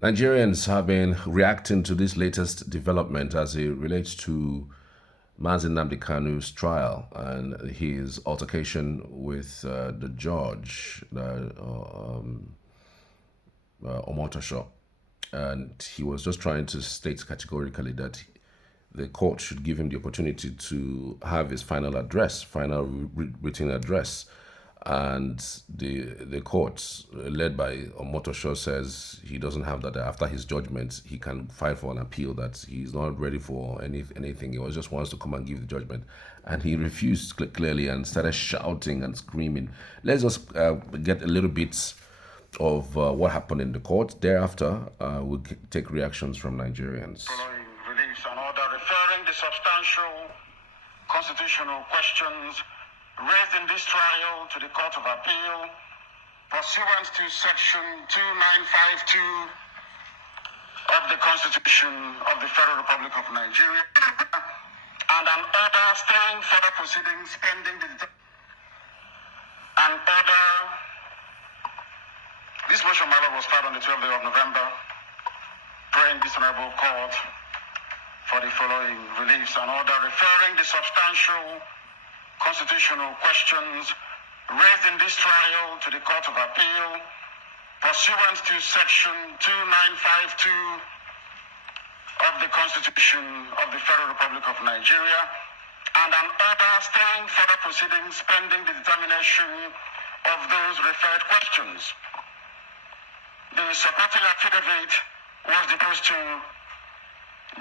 Nigerians have been reacting to this latest development as it relates to Nnamdi Kanu's trial and his altercation with the judge, Omotosho. And he was just trying to state categorically that the court should give him the opportunity to have his final address, final written address. And the court, led by Omotosho, says he doesn't have that. After his judgment, he can file for an appeal. That he's not ready for anything. He was just wants to come and give the judgment, and he refused clearly and started shouting and screaming. Let's just get a little bit of what happened in the court. Thereafter, we'll take reactions from Nigerians. Following release and order referring the substantial constitutional questions raised in this trial to the Court of Appeal pursuant to Section 2952 of the Constitution of the Federal Republic of Nigeria and an order staying further proceedings pending the an order. This motion, my lord, was filed on the 12th day of November, praying this honorable court for the following reliefs and order referring the substantial constitutional questions raised in this trial to the Court of Appeal pursuant to Section 2952 of the Constitution of the Federal Republic of Nigeria and an order staying further proceedings pending the determination of those referred questions. The supporting affidavit was deposed to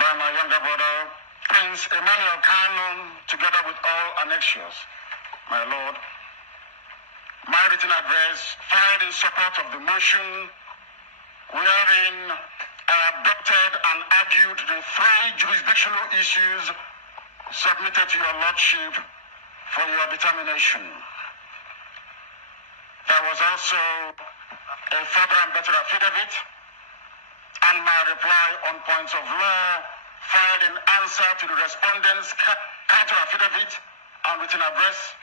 by my younger brother, Prince Emmanuel Kanu, together with all annexures. My lord, my written address filed in support of the motion wherein I abducted and argued the three jurisdictional issues submitted to your lordship for your determination. There was also a further and better affidavit and my reply on points of law filed in answer to the respondent's counter affidavit and written address.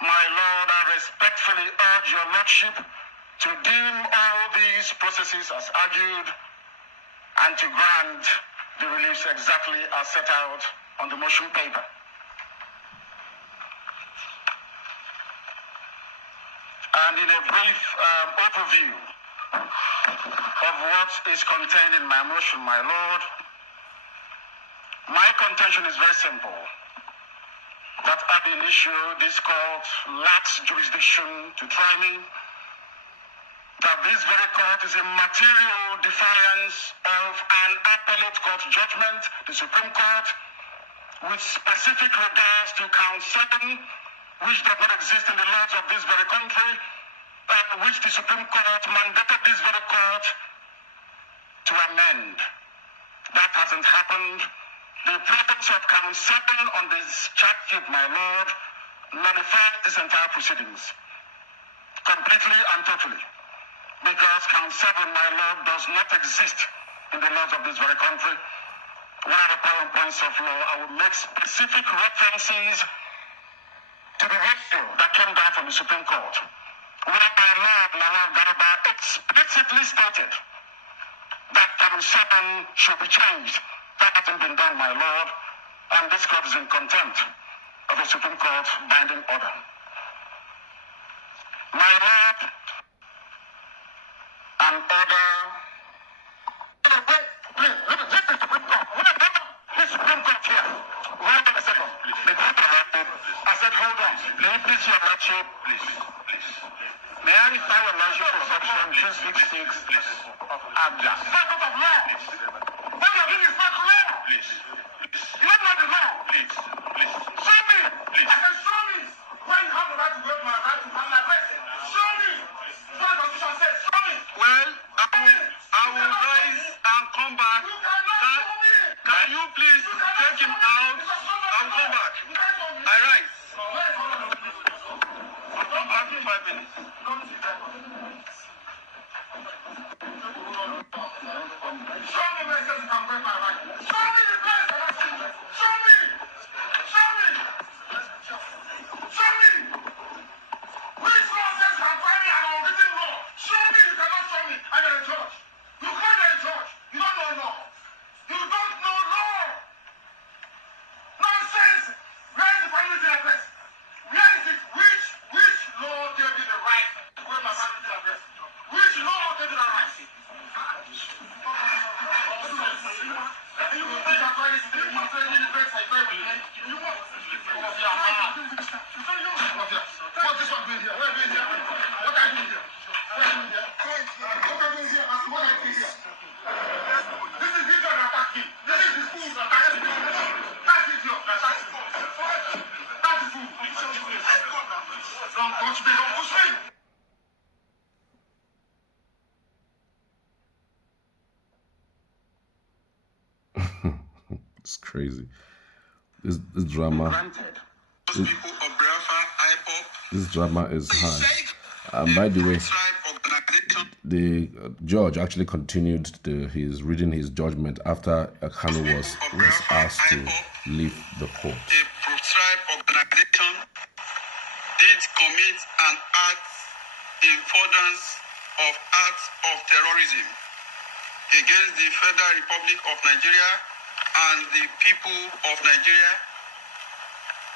My lord, I respectfully urge your lordship to deem all these processes as argued and to grant the reliefs exactly as set out on the motion paper. And in a brief overview of what is contained in my motion, my lord, my contention is very simple. That ab initio, this court lacks jurisdiction to try me. That this very court is a material defiance of an appellate court judgment, the Supreme Court, with specific regards to count 7, which does not exist in the laws of this very country, and which the Supreme Court mandated this very court to amend. That hasn't happened. The presence of count 7 on this charge sheet, my lord, nullifies this entire proceedings completely and totally. Because count 7, my lord, does not exist in the laws of this very country. When I reply on points of law, I will make specific references to the ratio that came down from the Supreme Court, where my lord, Lawal Garba, explicitly stated that count 7 should be changed. That hasn't been done, my lord, and this court is in contempt of the Supreme Court binding order. My lord, an order. This Supreme Court here. Hold on a second. I said, hold on. Let me please your lordship. Please. May I refer your lordship to section 266 of ABJA? Statement of law. What you're doing is not law. Please. You don't know the law. Please. Show me. Please. I said, show me. When you have the right to go to my right to my place. Show me. What the Constitution says. Show me. Well, I will rise and come back. Can you please take him out? I'll come back. I rise. I'll come back in 5 minutes. Show me where it says you can break my right. Show me the place. Show me. Which law says you can find me an unwritten law? Show me. You cannot show me. I'm a judge. You It's crazy. This drama. This, this drama is hard. And by the way, the judge actually continued his reading his judgment after Kanu was asked to leave the court. A proscribed organization did commit an act in furtherance of acts of terrorism against the Federal Republic of Nigeria and the people of Nigeria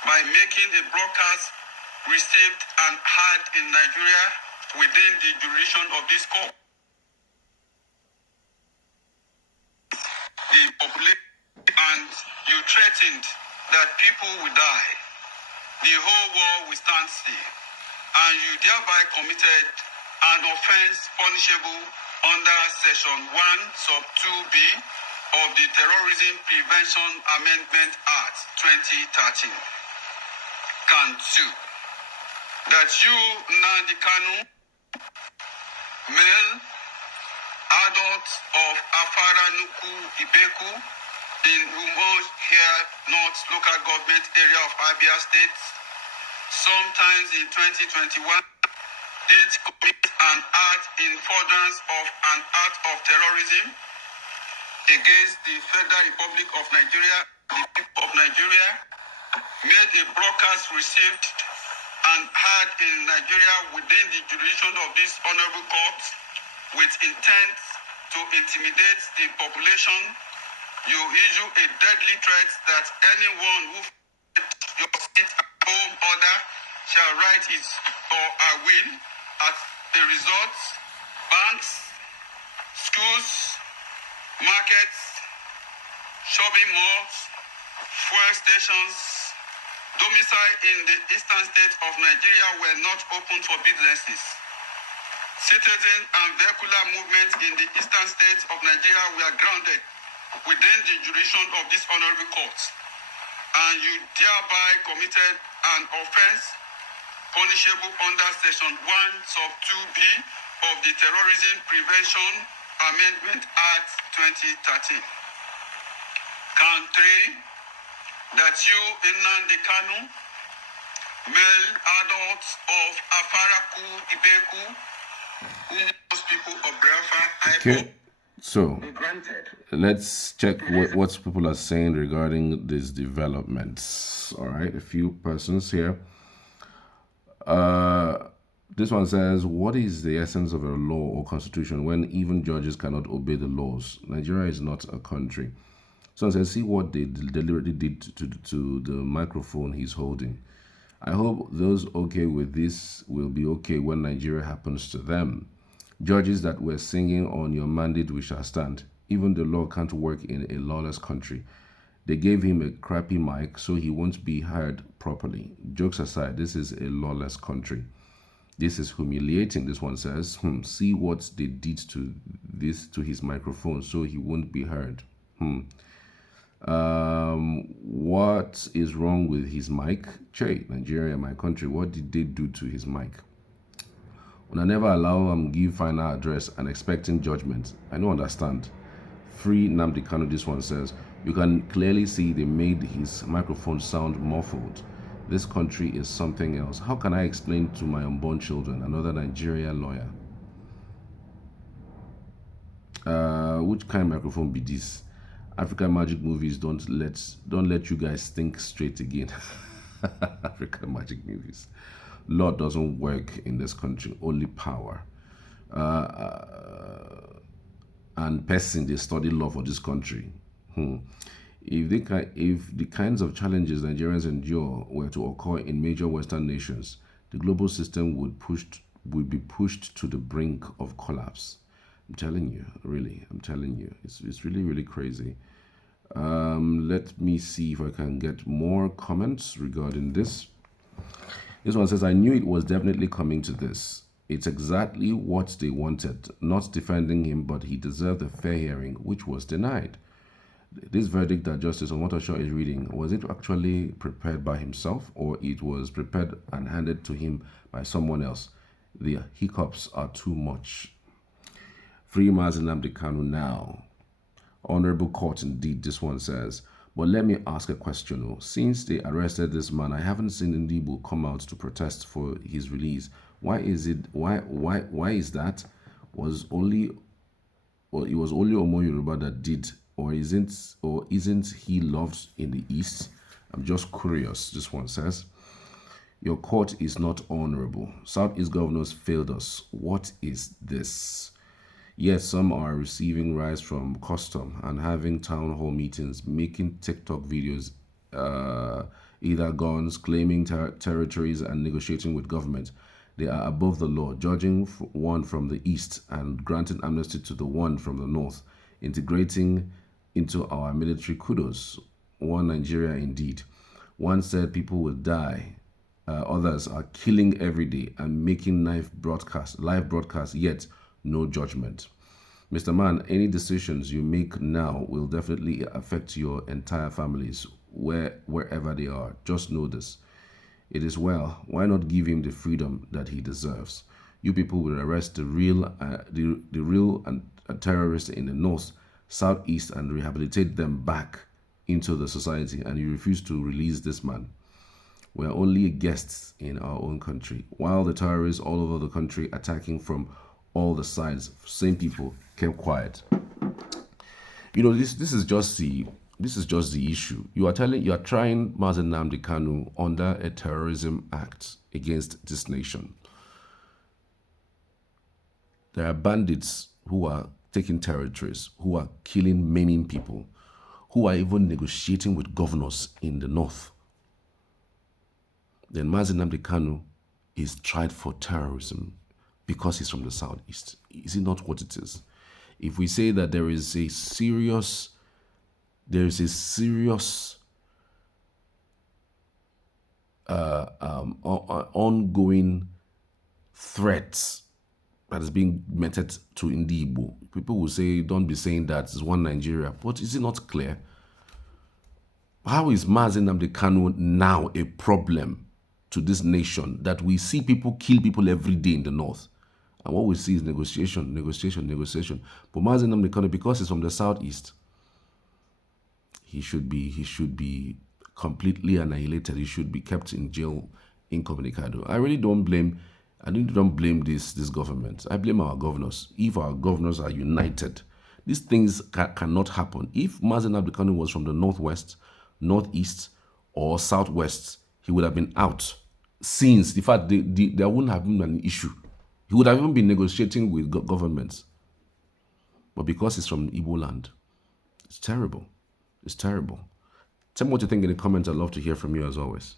by making a broadcast received and heard in Nigeria within the duration of this court. The population, and you threatened that people will die. The whole world will stand still, and you thereby committed an offense punishable under Section 1, Sub 2B of the Terrorism Prevention Amendment Act 2013. Can 2. That you, Nnamdi Kanu, male, adult of Afara Nuku Ibeku in Umosh here, North Local Government Area of Abia State, sometimes in 2021, did commit an act in furtherance of an act of terrorism against the Federal Republic of Nigeria, the people of Nigeria, made a broadcast received and heard in Nigeria within the jurisdiction of this honorable court with intent to intimidate the population. You issue a deadly threat that anyone who your sit at home order shall write his or her will. As a result, banks, schools, markets, shopping malls, fuel stations, domicile in the eastern state of Nigeria were not open for businesses. Citizen and vehicular movements in the eastern states of Nigeria were grounded within the jurisdiction of this honorable court, and you thereby committed an offense punishable under Section 1, Sub 2B of the Terrorism Prevention Amendment Act 2013. Count 3. That you, Nnamdi Kanu, male adult of Afaraku Ibeku, who most people of Biafra, Okay, so let's check what people are saying regarding these developments. All right, a few persons here. This one says, what is the essence of a law or constitution when even judges cannot obey the laws? Nigeria is not a country. Someone says, see what they deliberately did to the microphone he's holding. I hope those okay with this will be okay when Nigeria happens to them. Judges that were singing on your mandate we shall stand. Even the law can't work in a lawless country. They gave him a crappy mic so he won't be heard properly. Jokes aside, this is a lawless country. This is humiliating, this one says. See what they did to his microphone so he won't be heard. What is wrong with his mic? Che, Nigeria, my country, what did they do to his mic? When I never allow him give final address and expecting judgment, I don't understand. Free Nnamdi Kanu, this one says. You can clearly see they made his microphone sound muffled. This country is something else. How can I explain to my unborn children? Another Nigerian lawyer. Which kind of microphone be this? African magic movies don't let you guys think straight again. African magic movies. Law doesn't work in this country. Only power. And person they study law for this country. If the kinds of challenges Nigerians endure were to occur in major Western nations, the global system would be pushed to the brink of collapse. I'm telling you, really, I'm telling you, it's really, really crazy. Let me see if I can get more comments regarding this. This one says, I knew it was definitely coming to this. It's exactly what they wanted. Not defending him, but he deserved a fair hearing, which was denied. This verdict that Justice Omotosho is reading, was it actually prepared by himself, or it was prepared and handed to him by someone else? The hiccups are too much. Free Nnamdi Kanu now. Honorable court indeed, this one says. But let me ask a question. Since they arrested this man, I haven't seen Ndibu come out to protest for his release. Why is it? Why is that? Was only, or it was only Omo Yoruba that did, or isn't he loved in the East? I'm just curious. This one says. Your court is not honorable. Southeast governors failed us. What is this? Yes, some are receiving rights from custom and having town hall meetings, making TikTok videos, either guns, claiming territories, and negotiating with government. They are above the law, judging one from the east and granting amnesty to the one from the north, integrating into our military kudos. One Nigeria indeed. One said people will die. Others are killing every day and making live broadcasts, yet no judgment. Mr. Man, any decisions you make now will definitely affect your entire families, wherever they are. Just know this. It is well. Why not give him the freedom that he deserves? You people will arrest the real and terrorists in the north, southeast, and rehabilitate them back into the society, and you refuse to release this man. We are only guests in our own country, while the terrorists all over the country attacking from all the sides, same people kept quiet. You know, this is just the issue. You are trying Mazen Nnamdi Kanu under a terrorism act against this nation. There are bandits who are taking territories, who are killing, maiming people, who are even negotiating with governors in the north. Then Mazen Nnamdi Kanu is tried for terrorism because he's from the southeast. Is it not what it is? If we say that there is a serious ongoing threat that is being meted to Ndibo, people will say, don't be saying that it's one Nigeria. But is it not clear? How is Mazen Nnamdi Kanu now a problem to this nation that we see people kill people every day in the north? And what we see is negotiation. But Mazen Nnamdi Kanu, because he's from the southeast, he should be completely annihilated. He should be kept in jail incommunicado. I don't blame this government. I blame our governors. If our governors are united, these things cannot happen. If Mazen Nnamdi Kanu was from the northwest, northeast, or southwest, he would have been out since. In fact, there wouldn't have been an issue. He would have even been negotiating with governments. But because he's from Igbo land, it's terrible. It's terrible. Tell me what you think in the comments. I'd love to hear from you as always.